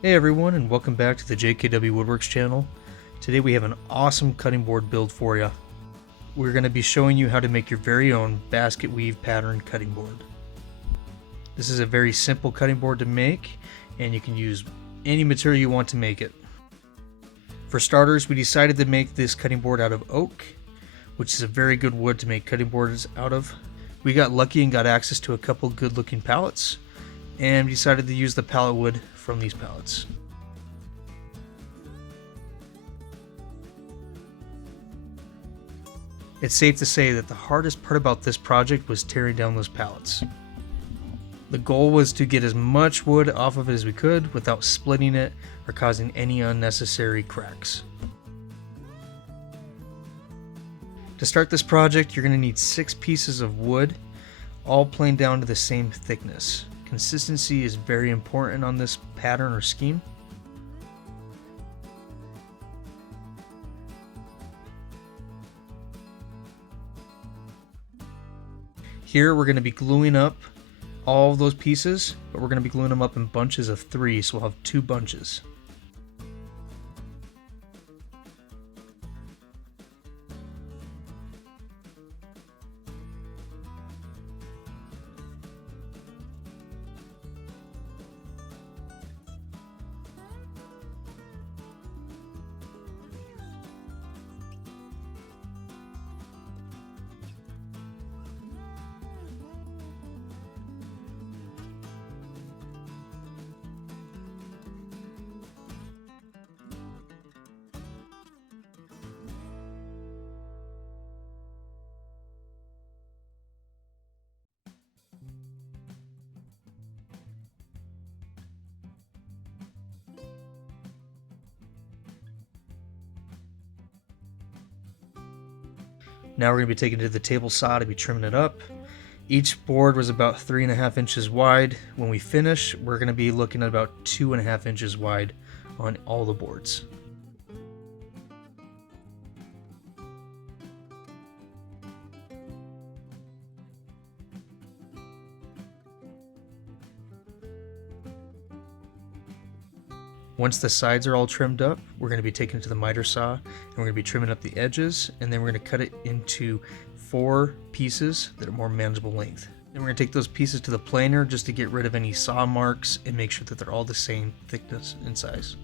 Hey everyone, and welcome back to the JKW Woodworks channel. Today we have an awesome cutting board build for you. We're going to be showing you how to make your very own basket weave pattern cutting board. This is a very simple cutting board to make, and you can use any material you want to make it. For starters, we decided to make this cutting board out of oak, which is a very good wood to make cutting boards out of. We got lucky and got access to a couple good looking pallets, and we decided to use the pallet wood from these pallets. It's safe to say that the hardest part about this project was tearing down those pallets. The goal was to get as much wood off of it as we could without splitting it or causing any unnecessary cracks. To start this project, you're going to need 6 pieces of wood, all planed down to the same thickness. Consistency is very important on this pattern or scheme. Here we're going to be gluing up all of those pieces, but we're going to be gluing them up in bunches of 3, so we'll have 2 bunches. Now we're going to be taking it to the table saw to be trimming it up. Each board was about 3.5 inches wide. When we finish, we're going to be looking at about 2.5 inches wide on all the boards. Once the sides are all trimmed up, we're going to be taking it to the miter saw and we're going to be trimming up the edges, and then we're going to cut it into 4 pieces that are more manageable length. Then we're going to take those pieces to the planer just to get rid of any saw marks and make sure that they're all the same thickness and size.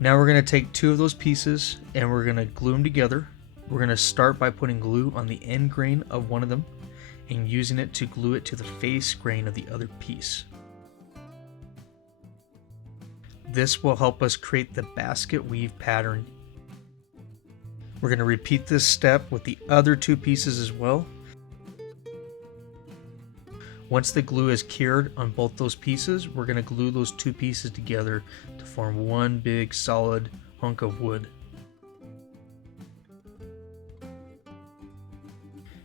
Now we're going to take 2 of those pieces and we're going to glue them together. We're going to start by putting glue on the end grain of one of them and using it to glue it to the face grain of the other piece. This will help us create the basket weave pattern. We're going to repeat this step with the other 2 pieces as well. Once the glue is cured on both those pieces, we're going to glue those 2 pieces together to form one big solid hunk of wood.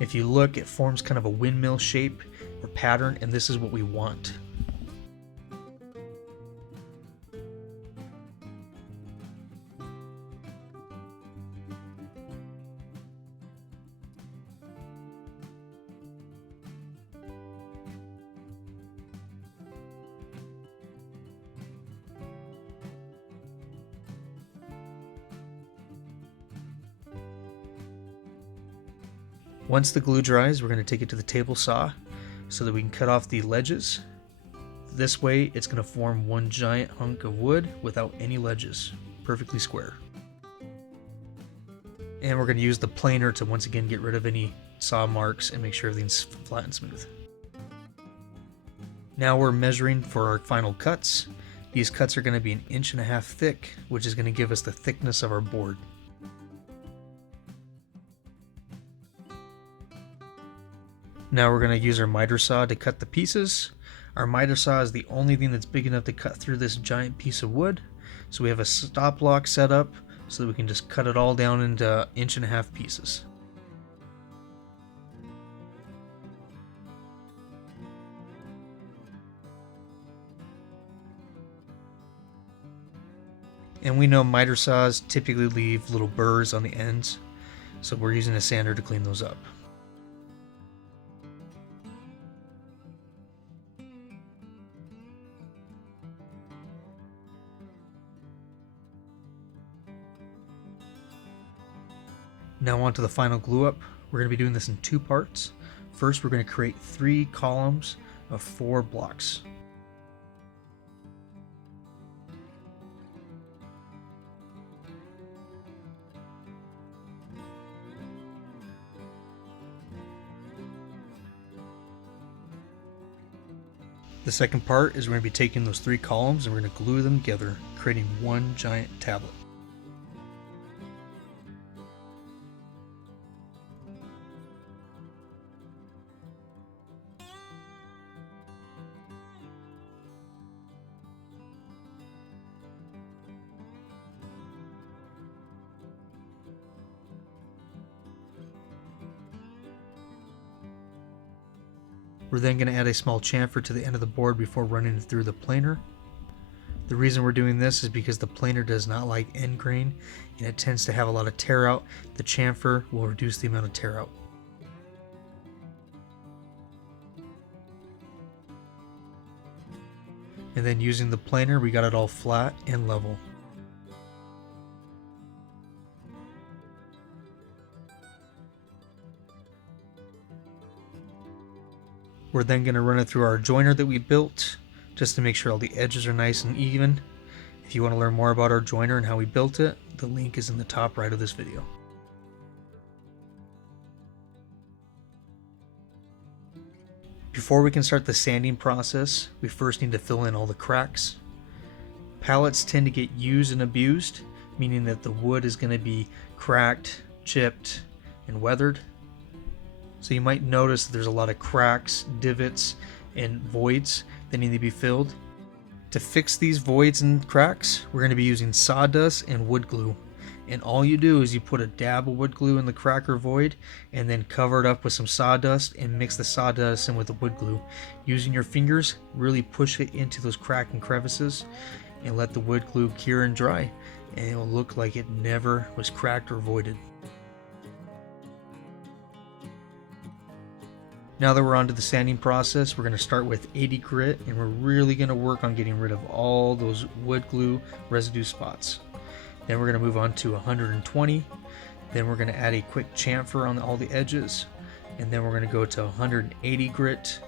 If you look, it forms kind of a windmill shape or pattern, and this is what we want. Once the glue dries, we're going to take it to the table saw so that we can cut off the ledges. This way it's going to form one giant hunk of wood without any ledges, perfectly square. And we're going to use the planer to once again get rid of any saw marks and make sure everything's flat and smooth. Now we're measuring for our final cuts. These cuts are going to be 1.5 inches thick, which is going to give us the thickness of our board. Now we're going to use our miter saw to cut the pieces. Our miter saw is the only thing that's big enough to cut through this giant piece of wood. So we have a stop block set up so that we can just cut it all down into 1.5 inch pieces. And we know miter saws typically leave little burrs on the ends, so we're using a sander to clean those up. Now on to the final glue up. We're going to be doing this in 2 parts. First, we're going to create 3 columns of 4 blocks. The second part is we're going to be taking those 3 columns and we're going to glue them together, creating one giant tablet. We're then going to add a small chamfer to the end of the board before running it through the planer. The reason we're doing this is because the planer does not like end grain and it tends to have a lot of tear out. The chamfer will reduce the amount of tear out. And then using the planer, we got it all flat and level. We're then going to run it through our joiner that we built just to make sure all the edges are nice and even. If you want to learn more about our joiner and how we built it, the link is in the top right of this video. Before we can start the sanding process, we first need to fill in all the cracks. Pallets tend to get used and abused, meaning that the wood is going to be cracked, chipped, and weathered. So you might notice that there's a lot of cracks, divots, and voids that need to be filled. To fix these voids and cracks, we're going to be using sawdust and wood glue. And all you do is you put a dab of wood glue in the crack or void and then cover it up with some sawdust and mix the sawdust in with the wood glue. Using your fingers, really push it into those crack and crevices and let the wood glue cure and dry. And it will look like it never was cracked or voided. Now that we're on to the sanding process, we're going to start with 80 grit and we're really going to work on getting rid of all those wood glue residue spots. Then we're going to move on to 120. Then we're going to add a quick chamfer on all the edges. And then we're going to go to 180 grit.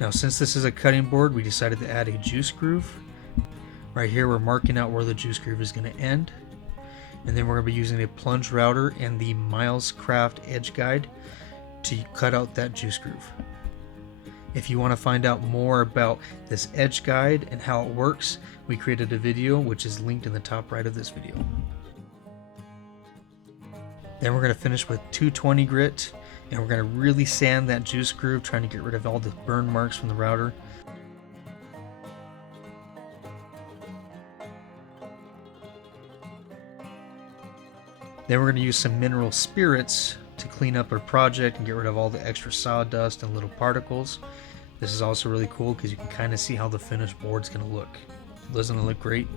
Now since this is a cutting board, we decided to add a juice groove. Right here we're marking out where the juice groove is going to end. And then we're going to be using a plunge router and the Miles Craft edge guide to cut out that juice groove. If you want to find out more about this edge guide and how it works, we created a video which is linked in the top right of this video. Then we're going to finish with 220 grit. And we're going to really sand that juice groove, trying to get rid of all the burn marks from the router. Then we're going to use some mineral spirits to clean up our project and get rid of all the extra sawdust and little particles. This is also really cool because you can kind of see how the finished board's going to look. Doesn't it look great?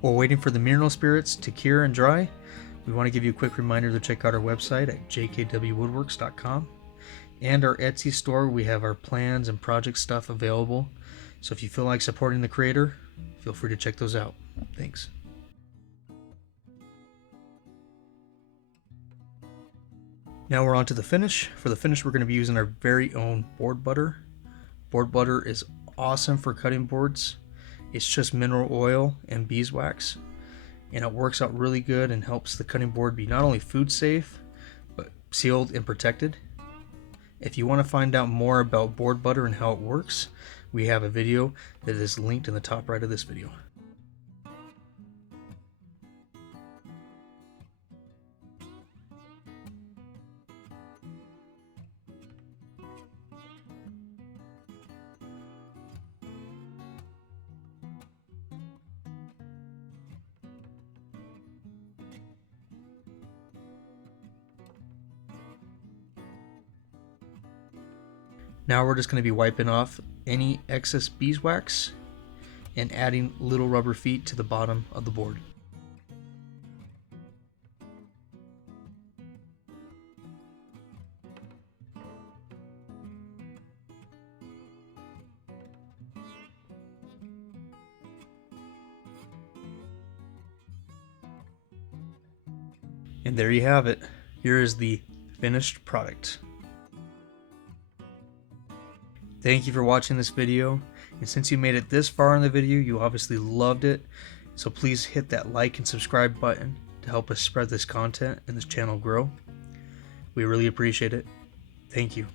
While waiting for the mineral spirits to cure and dry, we want to give you a quick reminder to check out our website at jkwwoodworks.com and our Etsy store. We have our plans and project stuff available, so if you feel like supporting the creator, feel free to check those out. Thanks. Now we're on to the finish. For the finish, we're going to be using our very own board butter. Board butter is awesome for cutting boards. It's just mineral oil and beeswax, and it works out really good and helps the cutting board be not only food safe, but sealed and protected. If you want to find out more about board butter and how it works, we have a video that is linked in the top right of this video. Now we're just going to be wiping off any excess beeswax and adding little rubber feet to the bottom of the board. And there you have it. Here is the finished product. Thank you for watching this video, and since you made it this far in the video, you obviously loved it, so please hit that like and subscribe button to help us spread this content and this channel grow. We really appreciate it. Thank you.